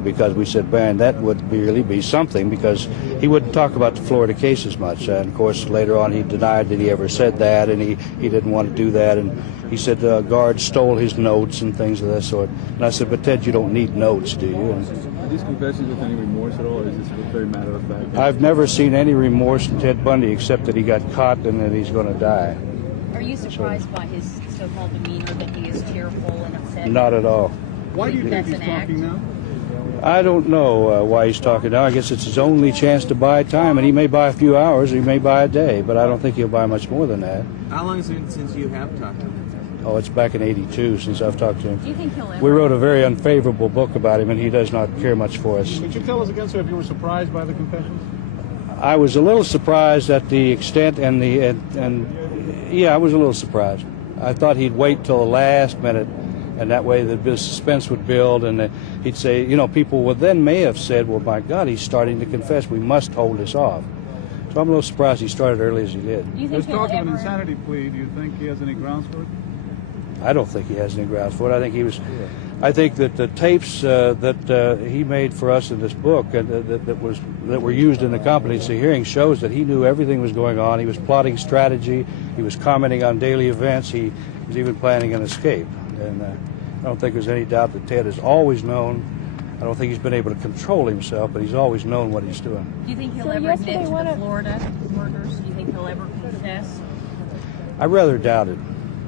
Because we said, man, that would really be something, because he wouldn't talk about the Florida cases much. And of course, later on, he denied that he ever said that, and he didn't want to do that. And he said guards stole his notes and things of that sort. And I said, but Ted, you don't need notes, do you? Are these confessions with any remorse at all, or is this very matter of fact? I've never seen any remorse in Ted Bundy except that he got caught and that he's going to die. Are you surprised by his so-called demeanor, that he is tearful and upset? Not at all. Why do you think he's talking now? I don't know why he's talking now. I guess it's his only chance to buy time, and he may buy a few hours, or he may buy a day, but I don't think he'll buy much more than that. How long has it been since you have talked to him? Oh, it's back in '82 since I've talked to him. Do you think he'll ever... We wrote a very unfavorable book about him, and he does not care much for us. Could you tell us again, sir, if you were surprised by the confessions? I was a little surprised at the extent and yeah, I was a little surprised. I thought he'd wait till the last minute, and that way the suspense would build, and he'd say, you know, people would then may have said, well, my God, he's starting to confess. We must hold this off. So I'm a little surprised he started early as he did. There's talk of an insanity plea. Do you think he has any grounds for it? I don't think he has any grounds for it. I think that the tapes that he made for us in this book that were used in the competency hearing shows that he knew everything was going on. He was plotting strategy. He was commenting on daily events. He was even planning an escape. And I don't think there's any doubt that Ted has always known. I don't think he's been able to control himself, but he's always known what he's doing. Do you think he'll ever admit to the Florida murders? Do you think he'll ever confess? I rather doubt it.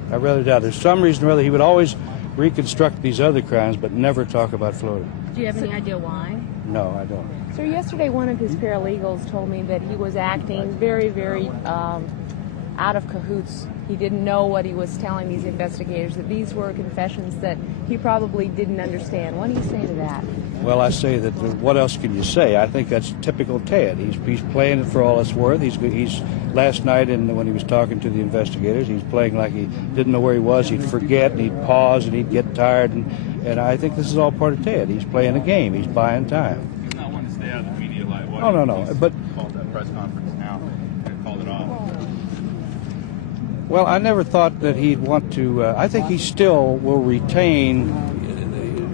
There's some reason or other he would always reconstruct these other crimes, but never talk about Florida. Do you have any idea why? No, I don't. So yesterday one of his paralegals told me that he was acting very, very out of cahoots. He didn't know what he was telling these investigators, that these were confessions that he probably didn't understand. What do you say to that? Well, I say that what else can you say? I think that's typical Ted. He's playing it for all it's worth. He's last night when he was talking to the investigators, he's playing like he didn't know where he was. He'd forget, and he'd pause, and he'd get tired, and I think this is all part of Ted. He's playing a game. He's buying time. He's not wanting to stay out of the media light. No. But called that press conference now and called it off. Well, I never thought that he'd want to. I think he still will retain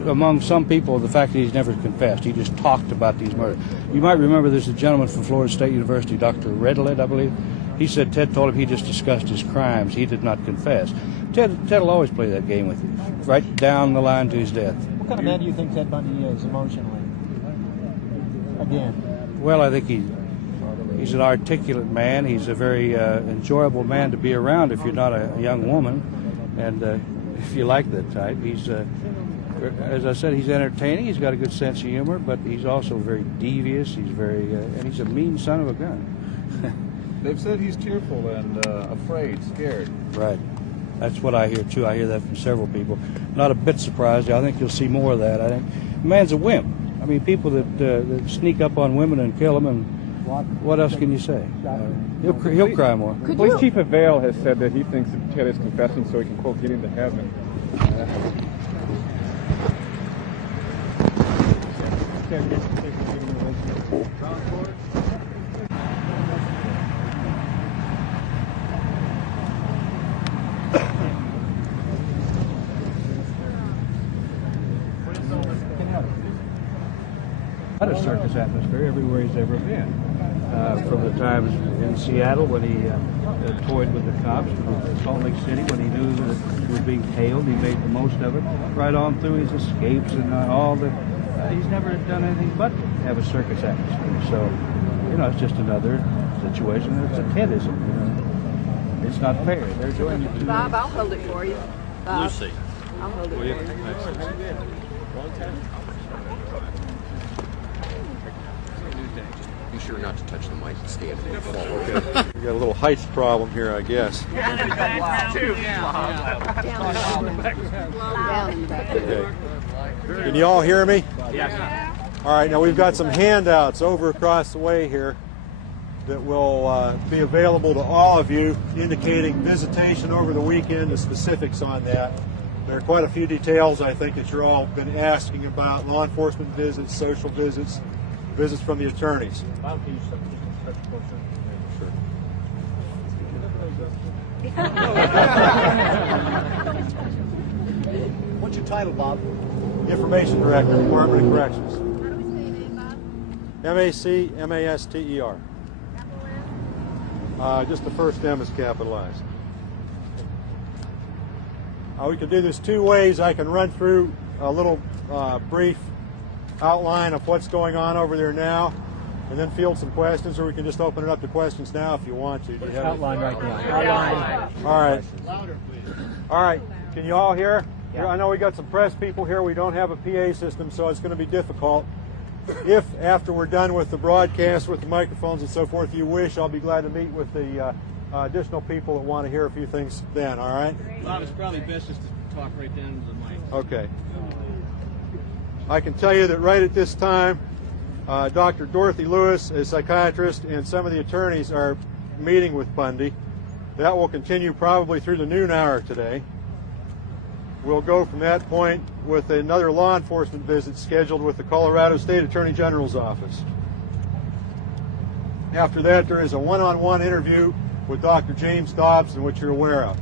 among some people the fact that he's never confessed. He just talked about these murders. You might remember there's a gentleman from Florida State University, Dr. Redlet, I believe. He said Ted told him he just discussed his crimes. He did not confess. Ted will always play that game with you, right down the line to his death. What kind of man do you think Ted Bundy is emotionally? Again. Well, I think he's an articulate man. He's a very enjoyable man to be around if you're not a young woman, and if you like that type. He's as I said, he's entertaining. He's got a good sense of humor, but he's also very devious. He's and he's a mean son of a gun. They've said he's tearful and afraid, scared. Right. That's what I hear, too. I hear that from several people. Not a bit surprised. I think you'll see more of that. I think the man's a wimp. I mean, people that sneak up on women and kill them, and what else can you say? He'll cry more. Police Chief Avail has said that he thinks that Ted is confessing so he can, quote, get into heaven. A circus atmosphere everywhere he's ever been. From the times in Seattle when he toyed with the cops, to Salt Lake City when he knew that it was being tailed, he made the most of it, right on through his escapes and all the... he's never done anything but have a circus atmosphere. So, it's just another situation. It's a Tedism. It's not fair. They're doing it to... Bob, I'll hold it for you. Bob, Lucy. I'll hold it for you. Be sure not to touch the mic and stand in the fall. Okay. We got a little height problem here, I guess. Okay. Can you all hear me? Yes. All right, now we've got some handouts over across the way here that will be available to all of you, indicating visitation over the weekend, the specifics on that. There are quite a few details, I think, that you're all been asking about: law enforcement visits, social visits, visits from the attorneys. What's your title, Bob? Information Director, Department of Corrections. M-A-C-M-A-S-T-E-R. Just the first M is capitalized. We can do this two ways. I can run through a little brief outline of what's going on over there now, and then field some questions, or we can just open it up to questions now if you want to. Do you have Outline right now. All right. All right. Can you all hear? Yeah. I know we got some press people here. We don't have a PA system, so it's going to be difficult. If, after we're done with the broadcast, with the microphones and so forth, you wish, I'll be glad to meet with the additional people that want to hear a few things then, all right? Bob, it's probably best just to talk right down to the mic. Okay. I can tell you that right at this time, Dr. Dorothy Lewis, a psychiatrist, and some of the attorneys are meeting with Bundy. That will continue probably through the noon hour today. We'll go from that point with another law enforcement visit scheduled with the Colorado State Attorney General's office. After that, there is a one-on-one interview with Dr. James Dobson, which you're aware of.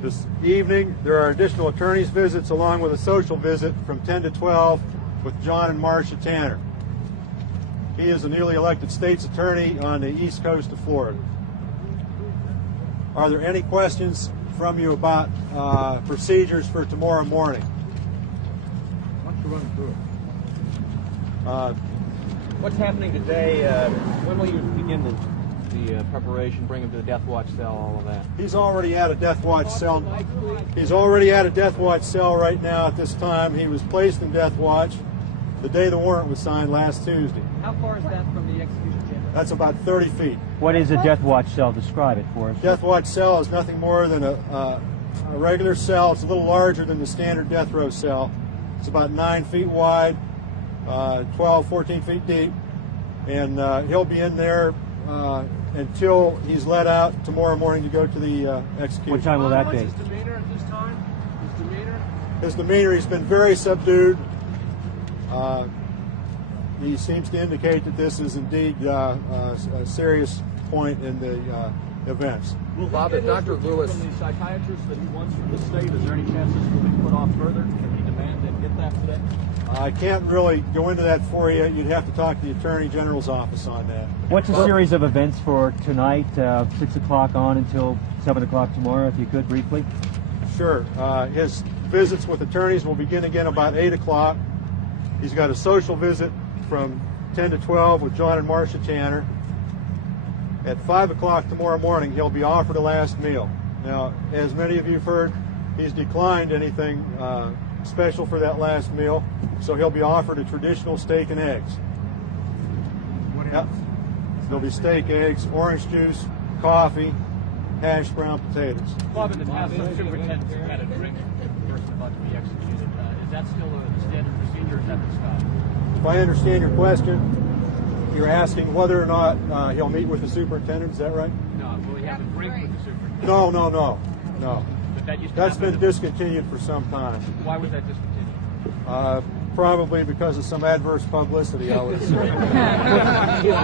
This evening, there are additional attorneys' visits along with a social visit from 10 to 12 with John and Marcia Tanner. He is a newly elected state's attorney on the east coast of Florida. Are there any questions from you about procedures for tomorrow morning? Why don't you run through it? What's happening today? When will you begin the preparation, bring him to the death watch cell, all of that? He's already at a death watch cell. He's already at a death watch cell right now at this time. He was placed in death watch the day the warrant was signed last Tuesday. How far is that from the execution chamber? That's about 30 feet. What is a death watch cell? Describe it for us. Death watch cell is nothing more than a regular cell. It's a little larger than the standard death row cell. It's about 9 feet wide, 12, 14 feet deep, and he'll be in there until he's let out tomorrow morning to go to the execution. What time will that be? His demeanor at this time? His demeanor, he's been very subdued. He seems to indicate that this is indeed a serious point in the events. Bob, if Dr. Lewis... From the psychiatrist that he wants from the state, is there any chance this will be put off further? Can he demand and get that today? I can't really go into that for you. You'd have to talk to the Attorney General's office on that. What's a series of events for tonight, 6 o'clock on until 7 o'clock tomorrow, if you could, briefly? Sure. His visits with attorneys will begin again about 8 o'clock. He's got a social visit from 10 to 12 with John and Marcia Tanner. At 5 o'clock tomorrow morning, he'll be offered a last meal. Now, as many of you have heard, he's declined anything special for that last meal, so he'll be offered a traditional steak and eggs. Yep. There'll be steak, eggs, orange juice, coffee, hash brown potatoes. Bob, in the past, some superintendents have had a drink with the person about to be executed. Is that still the standard procedure, or is that been stopped? If I understand your question, you're asking whether or not he'll meet with the superintendent, is that right? No, will he have a drink with the superintendent? No. But that's been discontinued for some time. Why was that discontinued? Probably because of some adverse publicity, I would say.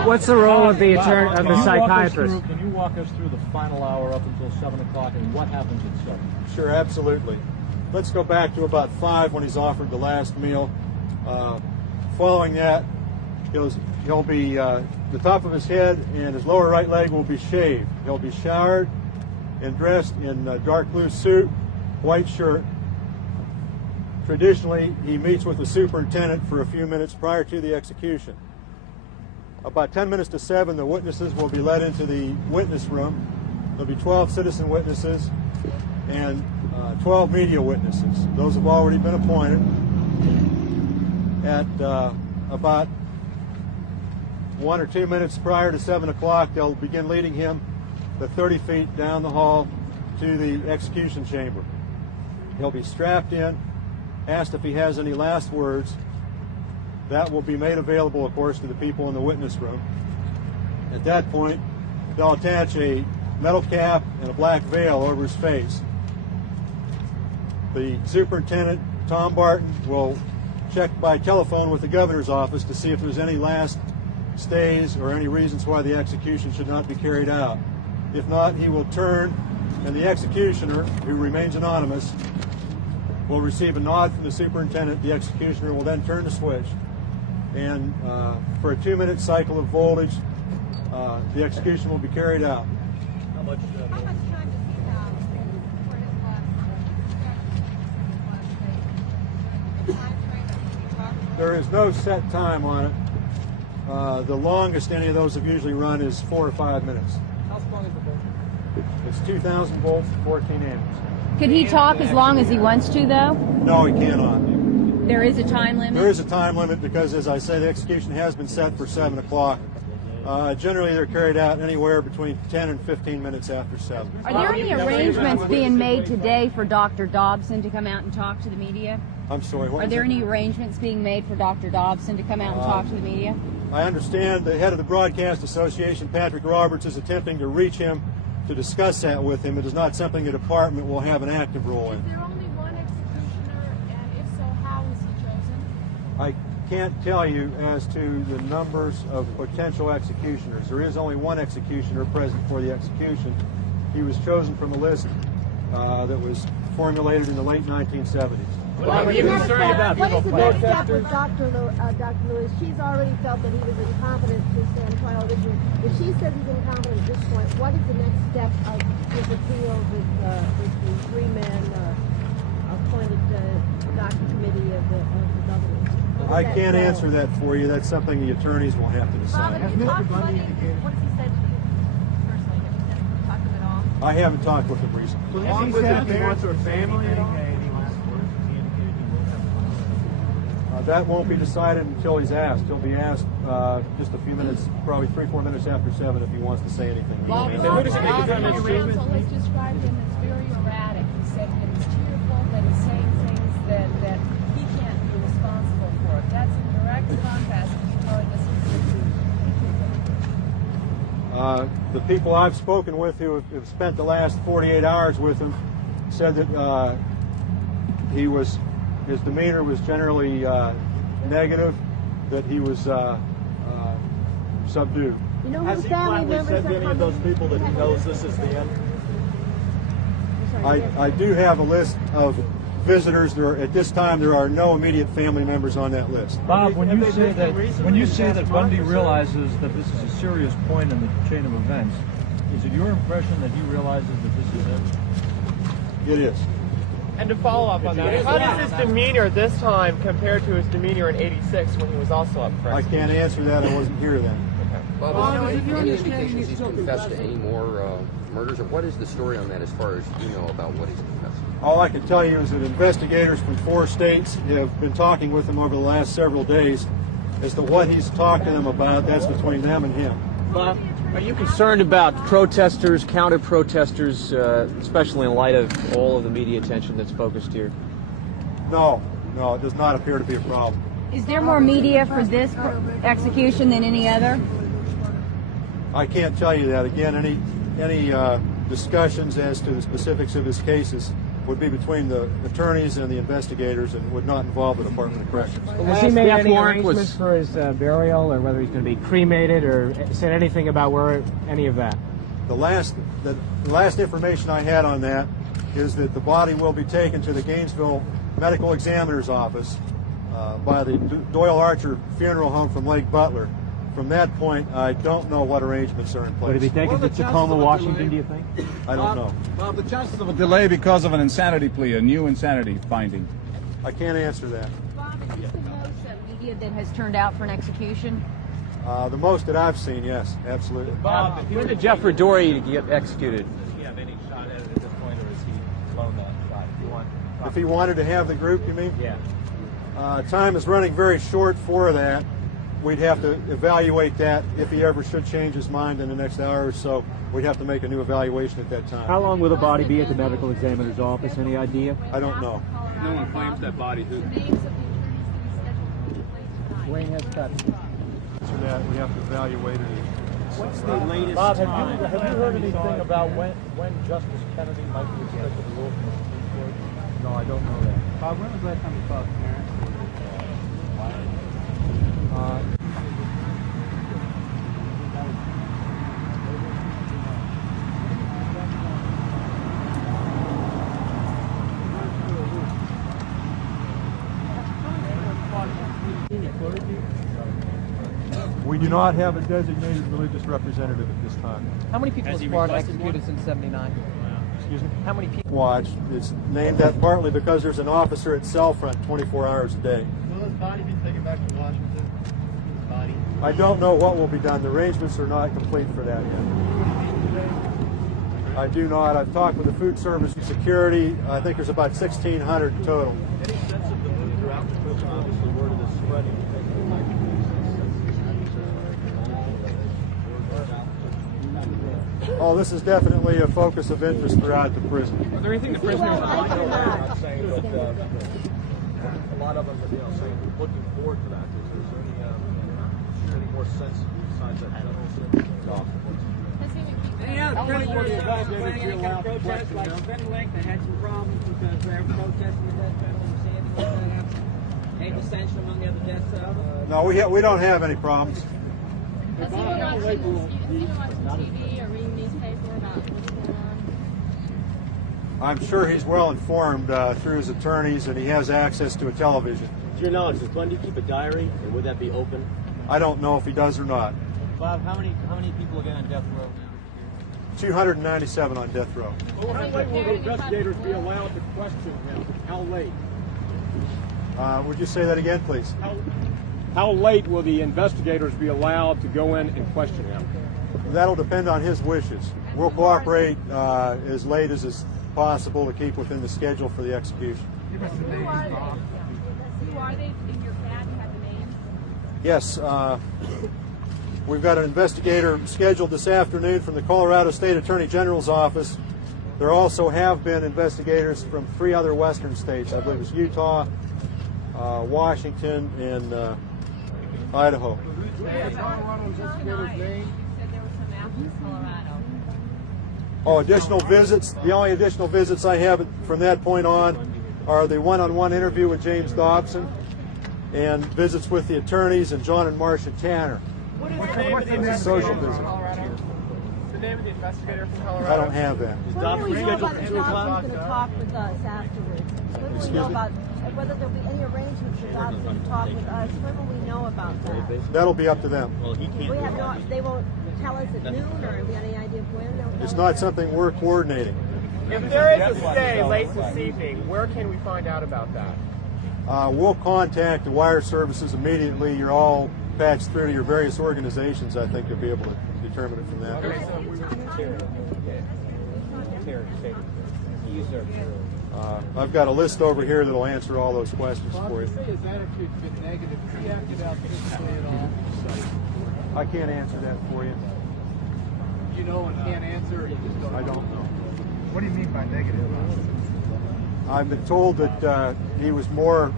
What's the role of the attorney, of the psychiatrist? Can you walk us through the final hour up until 7 o'clock and what happens at 7? Sure, absolutely. Let's go back to about 5 when he's offered the last meal. Following that, he'll be, the top of his head and his lower right leg will be shaved. He'll be showered and dressed in a dark blue suit, white shirt. Traditionally, he meets with the superintendent for a few minutes prior to the execution. About 10 minutes to 7, the witnesses will be led into the witness room. There'll be 12 citizen witnesses and 12 media witnesses. Those have already been appointed. At about 1 or 2 minutes prior to 7 o'clock, they'll begin leading him the 30 feet down the hall to the execution chamber. He'll be strapped in, asked if he has any last words. That will be made available, of course, to the people in the witness room. At that point, they'll attach a metal cap and a black veil over his face. The superintendent, Tom Barton, will check by telephone with the governor's office to see if there's any last stays or any reasons why the execution should not be carried out. If not, he will turn, and the executioner, who remains anonymous, will receive a nod from the superintendent. The executioner will then turn the switch, and for a 2-minute cycle of voltage, the execution will be carried out. How much time does he have for his last There is no set time on it. The longest any of those have usually run is 4 or 5 minutes. How strong is the voltage? It's 2,000 volts, 14 amps. Could he talk as long as he wants to, though? No, he cannot. There is a time limit? There is a time limit because, as I say, the execution has been set for 7 o'clock. Generally, they're carried out anywhere between 10 and 15 minutes after 7. Are there any arrangements being made today for Dr. Dobson to come out and talk to the media? I'm sorry, what Are was there it? any arrangements being made for Dr. Dobson to come out and talk to the media? I understand the head of the Broadcast Association, Patrick Roberts, is attempting to reach him to discuss that with him. It is not something the department will have an active role in. Is there only one executioner, and if so, how was he chosen? I can't tell you as to the numbers of potential executioners. There is only one executioner present for the execution. He was chosen from a list that was formulated in the late 1970s. Are you concerned about What is the next step protesters? with Dr. Lewis? She's already felt that he was incompetent to stand trial originally. If she says he's incompetent at this point, what is the next step of his appeal with the 3-man appointed doctor committee of the governors? I can't answer that for you. That's something the attorneys will have to decide. What has he said to you personally? Have you talked to him at all? I haven't talked with him recently. Has he said if he wants a family at all? That won't be decided until he's asked. He'll be asked just a few minutes, probably 3-4 minutes after 7, if he wants to say anything. Counsel has described him as very erratic. He said that he's tearful, that he's saying things that he can't be responsible for. That's in direct contrast to you telling us he's The people I've spoken with who have spent the last 48 hours with him said that his demeanor was generally negative, that he was subdued. You know, Has his he family flatly members said to are any of those people that he knows this is the end? I do have a list of visitors. At this time, there are no immediate family members on that list. Bob, when you say that Bundy realizes that this is a serious point in the chain of events, is it your impression that he realizes that this is it? It is. And to follow up on that, how does his demeanor this time compare to his demeanor in '86 when he was also up for I can't answer that. I wasn't here then. Bob, is there any indications he's confessed to any more murders, or what is the story on that as far as you know about what he's confessed? All I can tell you is that investigators from 4 states have been talking with him over the last several days. As to what he's talked to them about, that's between them and him. Bob, are you concerned about protesters, counter-protesters, especially in light of all of the media attention that's focused here? No, it does not appear to be a problem. Is there more media for this execution than any other? I can't tell you that. Again, any discussions as to the specifics of his cases would be between the attorneys and the investigators and would not involve the Department of Corrections. Has he made any arrangements for his burial, or whether he's going to be cremated, or said anything about where any of that? The last information I had on that is that the body will be taken to the Gainesville Medical Examiner's office by the Doyle Archer Funeral Home from Lake Butler. From that point, I don't know what arrangements are in place. Would it be taken to Tacoma, Washington, do you think? I don't know. Bob, the chances of a delay because of an insanity plea, a new insanity finding. I can't answer that. Bob, is this the most media that has turned out for an execution? The most that I've seen, yes, absolutely. Bob, when did Jeff Dory get executed? Does he have any shot at it at this point, or is he blown that shot? If he wanted to have the group, you mean? Yeah. Time is running very short for that. We'd have to evaluate that if he ever should change his mind in the next hour or so. We'd have to make a new evaluation at that time. How long will the body be at the medical examiner's office? Any idea? I don't know. No one claims that body. Who? Wayne has cut. Answer that. We have to evaluate it. What's the latest Bob, time? have you heard anything about when Justice Kennedy might be expected to rule from the Supreme Court? No, I don't know that. Bob, when was the last time you saw his parents? We do not have a designated religious representative at this time. How many people has Florida executed since '79? Excuse me? How many people? Watch. It's named that partly because there's an officer at cell front 24 hours a day. Will his body be taken back to Washington? His body? I don't know what will be done. The arrangements are not complete for that yet. I do not. I've talked with the food service and security. I think there's about 1,600 in total. Any sense of the mood throughout the prison? Obviously, word of this spreading. Oh, this is definitely a focus of interest throughout the prison. Is there anything the prisoners Well, would like to I'm learn? not. Saying, but a lot of them, saying looking forward to that. Is there any more sense besides that general sense? Any other prisoners planning any kind of protest, like Spring Lake, they had some problems because they were protesting the death penalty. You see anything like that happen? Any dissension among the other death cells? No, we don't have any problems. Has he been watching TV or reading newspaper about what's going on? I'm sure he's well informed through his attorneys, and he has access to a television. To your knowledge, does Bundy keep a diary, or would that be open? I don't know if he does or not. Bob, how many people again on death row now? 297 on death row. Well, how late will the investigators be allowed to question him? How late? Would you say that again, please? How late will the investigators be allowed to go in and question him? That'll depend on his wishes. We'll cooperate as late as is possible to keep within the schedule for the execution. Who are they in your CAD? You have the names? Yes, we've got an investigator scheduled this afternoon from the Colorado State Attorney General's office. There also have been investigators from 3 other western states. I believe it's Utah, Washington, and Idaho. Oh, additional visits. The only additional visits I have from that point on are the one-on-one interview with James Dobson and visits with the attorneys and John and Marcia Tanner. What's the name of the Social visit. The name of the investigator from Colorado? I don't have that. When will we know about the Dobson's going to talk with us afterwards? When will we know about whether there'll be any arrangements for Dobson to talk with us? When will we know about that? That'll be up to them. We have not. They won't tell us at noon, or have we any idea of when? It's not something we're coordinating. If there is a stay late this evening, where can we find out about that? We'll contact the wire services immediately. You're all patched through to your various organizations. I think you'll be able to determine it from that. I've got a list over here that'll answer all those questions for you. His attitude's been negative. Has he acted out physically at all? I can't answer that for you. You know and can't answer, or you just don't know? I don't know. What do you mean by negative? I've been told that he was more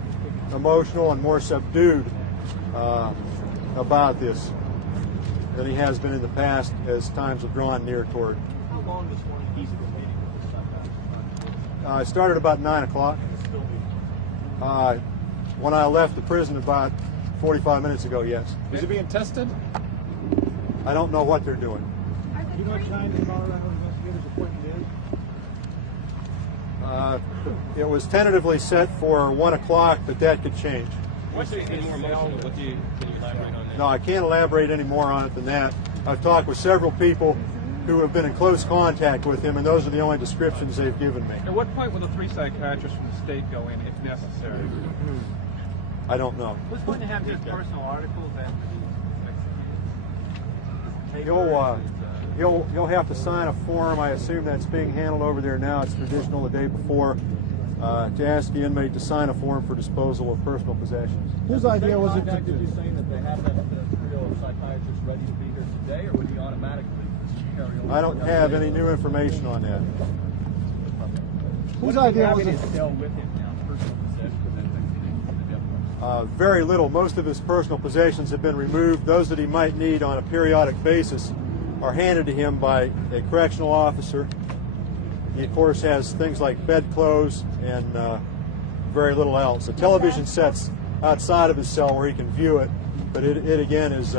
emotional and more subdued about this than he has been in the past as times have drawn near toward. How long does one peaceful meeting with this stuff? It started about 9 o'clock. When I left the prison about 45 minutes ago, yes. Is it being tested? I don't know what they're doing. You know what time the Colorado investigators appointment is? It was tentatively set for 1 o'clock, but that could change. What's any more emotional? Can you elaborate on that? No, I can't elaborate any more on it than that. I've talked with several people who have been in close contact with him, and those are the only descriptions they've given me. At what point will the 3 psychiatrists from the state go in if necessary? I don't know. Who's going to have his personal articles after he's You'll have to sign a form. I assume that's being handled over there now. It's traditional the day before to ask the inmate to sign a form for disposal of personal possessions. Whose idea was it to do? You saying that they have that trio of psychiatrists ready to be here today, or would he automatically carry on? I don't have any new information on that. Whose idea was it? Still with him now, personal possessions. Very little. Most of his personal possessions have been removed. Those that he might need on a periodic basis are handed to him by a correctional officer. He, of course, has things like bedclothes and very little else. A television set's outside of his cell where he can view it, but it again is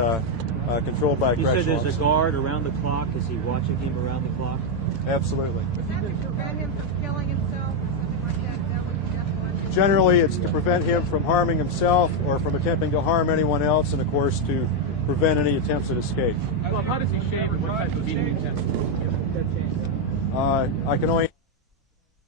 controlled by a correctional officer. You said there's a guard around the clock. Is he watching him around the clock? Absolutely. Is that to prevent him from killing himself or something like that? Is that what you Generally, it's to prevent him from harming himself or from attempting to harm anyone else, and of course to prevent any attempts at escape. Well, how does he shave and what type of beating attempts? I can only